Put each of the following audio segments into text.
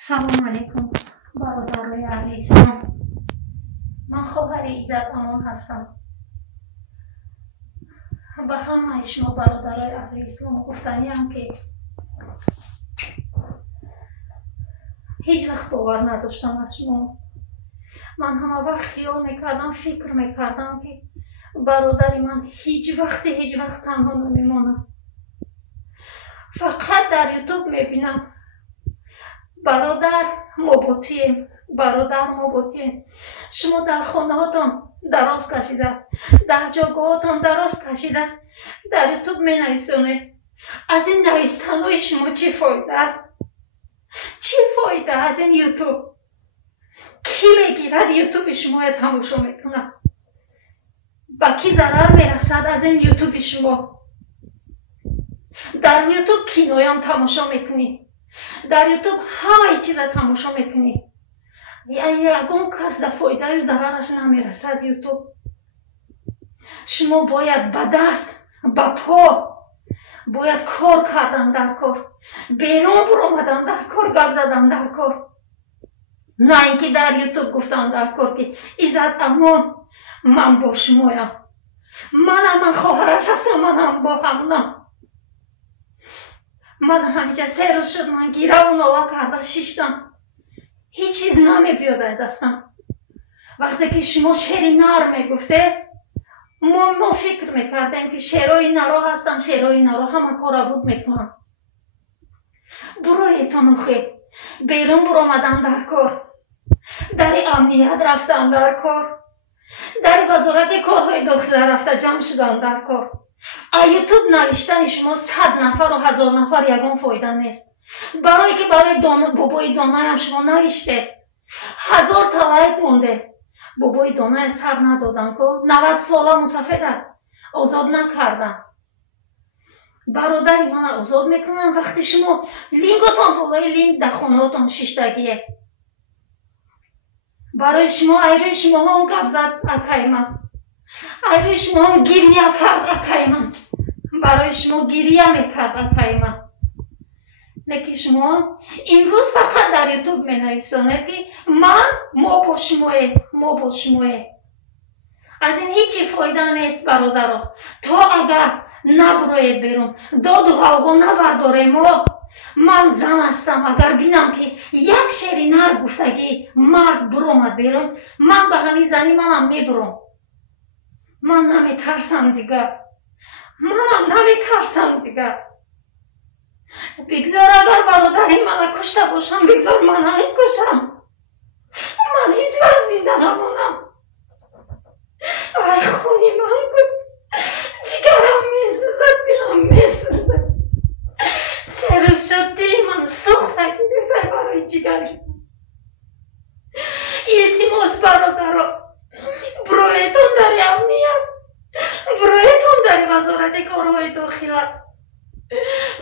سلام علیکم برادرای اهل اسلام. من خواهر ایزد امان هستم. به همه شما برادرای اهل اسلام گفتنیم که هیچ وقت باور نداشتم از شما. من همه وقت خیال میکردم، فکر میکردم که برادر من هیچ وقت تنها نمیمانه. فقط در یوتیوب میبینم برادر ما بودیم. شما در خانه هاتون دراز کشیده، در جاگاهاتون دراز کشیده، در یوتیوب می نویسونه. از این نویستن های شما چی فایده از این یوتیوب؟ کی میگیرد یوتیوب شما یا تماشا میکنه؟ با کی ضرر میرسد از این یوتیوب شما؟ در یوتیوب کینویم تماشا میکنی، در یوتیوب همه چیز تماشا میکنی. یکون کس در فایده و ضررش نمیرسد یوتیوب. شما باید به دست به پا باید کار کردن در کار، بیرون برآمدن در کار، گپ زدن در کار، نه اینکه در یوتیوب گفتن در کار که ایزد امان من با شمایم، من خواهرش هستم، من با همونم. من همیشه 3 روز شد من گیره و ناله کرده شیشتم، هیچ چیز نمی بیاده دستم. وقتی که شما شعر نر میگفته ما فکر میکردیم که شعرهای نرا هستن، شعرهای نرا همه کار بود میکنن. برایتان خیلی بیرون برآمدن در کار، در امنیت رفتن در کار، در وزارت کارهای داخله رفته جمع شدن در کار. یوتیوب نوشتن شما 100 نفر و 1000 نفر یگان فایده نیست. برای که برای بابای دانه هم شما نوشته 1000 تا لایک مونده، بابای دانه سر ندادن که 90 ساله مسافر آزاد نکردن. برادری من آزاد میکنن وقتی شما لینکتان بالای لینک در خانهاتان شیشتگیه. برای شما ایروی شما هم گپ زد اکای من، ایروی شما هم گریه کرد اکای من، برای شما گریه میکرد اکای من. لیکن شما امروز فقط در یوتیوب می نویسانه که ما با شمایه. از این هیچی فایده نیست برادرها. تا اگر نبراید بیرون، داد و غوغا نبرداره ما، من زن هستم، اگر بینم که یک شعری نر گفتگی مرد برآمد بیرون، من به همین زنی منم میبرم. من نمیترسم دیگر، بگذار اگر برادری من کشته باشم، بگذار من هم کشم، من هیچ وقت زنده نمونم. ای خونی من بود، جگرم میسوزد، دلم میسوزد. 3 روز شد دل من سوخته گرفته برای جگرم. التماس برادرها، برایتون در امنیت، برایتون در وزارت کارهای داخله،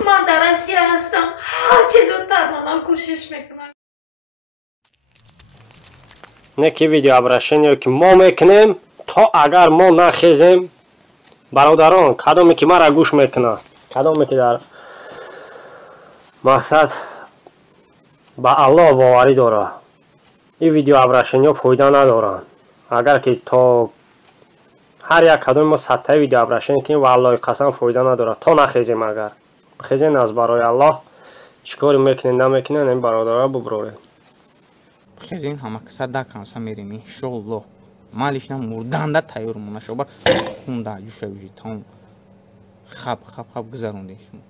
من در آسیا هستم، هر چی زودتر من کوشش میکنم. неки видеообращение ки мо мекунем, то агар мо нахезем, бародарон, кадоме ки мара гӯш мекунад, кадоме ки дар мақсад ба Аллоҳ боварӣ дорад, ин видеообращение фоида надоранд. агар ки то ҳар як кадоми мо саттаи видеообращение кунем, валлоҳи қасам фоида надорад. то нахезем, агар бихезем аз барои Аллоҳ, чӣ кори мекунем намекунем, ин бародара буброрем. خیزین همه که صدق کنسا میریم انشالله. مالش نم مردنده تایور مونه شو بر خونده جوشه بجی تام خب گذرونده شما.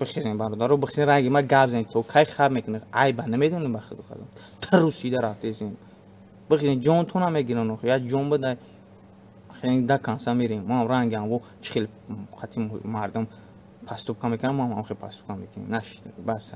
بخیزین برادرو بخیزین رنگی ما گاب زنید تو کای خب میکنه ای با نمیدونیم بخدو خدم تروسیده رفته زین. بخیزین جون تو نمیگیرن و یا جون بده. خیلی دا کنسا میریم ما رنگی هم و چخیل خطی مردم پستوب کم میکنم ما هم خیلی پستوب کم میکنیم نشید بس.